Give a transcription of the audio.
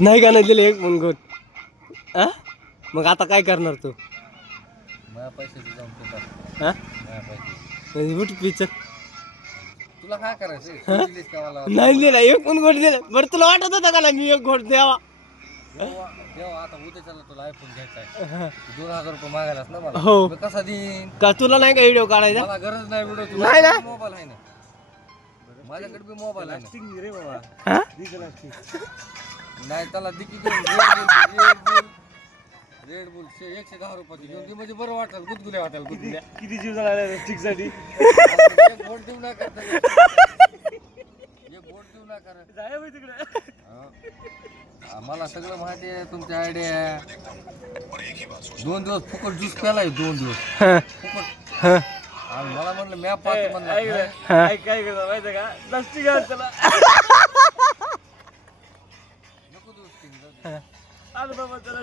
नाही का नाही दिले एक पण गोट. हा मग आता काय करणार तू? माझ्या पैशाची जाऊन पितात. हा माझ्या पैशाची उठ पिचर. तुला काय करायचं दिलीस का मला नाही दिला एक पण गोट दिला. बरं तुला वाटत होतं का ना मी एक गोट द्यावा? देवा आता उद्याच्याला तुला आयफोन घ्यायचा आहे. 2000 रुपये मागायलास ना मला. हो. मी कसा देईन? का तुला नाही का व्हिडिओ काढायचा? मला गरज नाही व्हिडिओ. नाही ना? मोबाईल आहे ना माझ्याकडे बी मोबाईल आहे ना. रे बाबा हा नाही त्याला दिकी रेड बुल 110 रुपयाची घेऊन ती म्हणजे बरं वाटेल. गुदगुल्या वाटेल गुदगुल्या. किती जीव झाला स्टिक साठी एक बोट देऊ नका एक बोट देऊ नका रे. जाय बाई तिकडे आम्हाला सगळं माहिती आहे तुमची आयडिया. 2 दिवस फुकट ज्यूस प्यालाय 2 दिवस फुकट. आणि मला म्हणलं मॅप पाहतो म्हणलं काय काय करता माहिती का प्लास्टिक आण त्याला नको दिवस आलं बाबा त्याला